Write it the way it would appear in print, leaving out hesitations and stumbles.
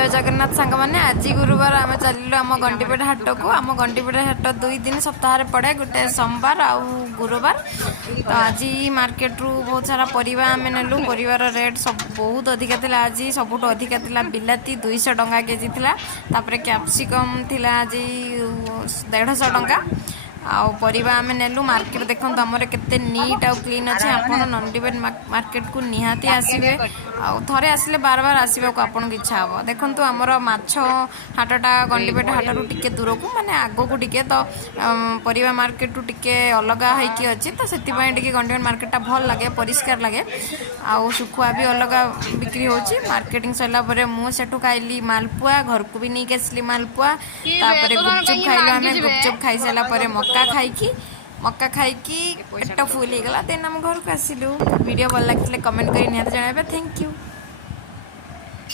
जय जगन्नाथ सांग मैंने आज गुरुवार आम चलू आम गंडीपेट हाट को आम गंडीपेट हाट 2 दिन सप्ताह पड़े गोटे सोमवार आउ गुरुवार। तो आज मार्केट रू बहुत सारा परिवा आम नेलु परिवार रेट सब बहुत अधिका थिला। आज सबुठ अधिका थिला बिलाती 200 टंका केजी थिला। तापर कैप्सिकम थिला आज 150 टंका। आउ परिवा आम नेलु मार्केट देखो आमर केते नीट आउ क्लीन अच्छे। आपन नंदीपेट मार्केट को निहाती आसबे आउ थरे आसिले बार बार आसबा को आपन इच्छा हम। देखो आमर माछ हाटटा गंडीपेट हाटू टिके दूर को माने आगो को टिके तो परिवा मार्केट टू टिके अलग होइकी अछि। तो सेति पय टिके गंडीपेट मार्केटटा भल लागे परिष्कार लागे आउ सुखुआ भी अलग बिक्री होची। मार्केटिंग सला परे मु सेठू खाइली मालपुआ घर को भी नहीं केसली मालपुआ। तापर गुपचुप खाइलो हमें गुपचुप खाई सला परे मक्का खाइकी पेट फुल हो गला। देन हम घर को आसिलु। वीडियो भल लगे कमेंट करी निहाती जणाबे। Thank you.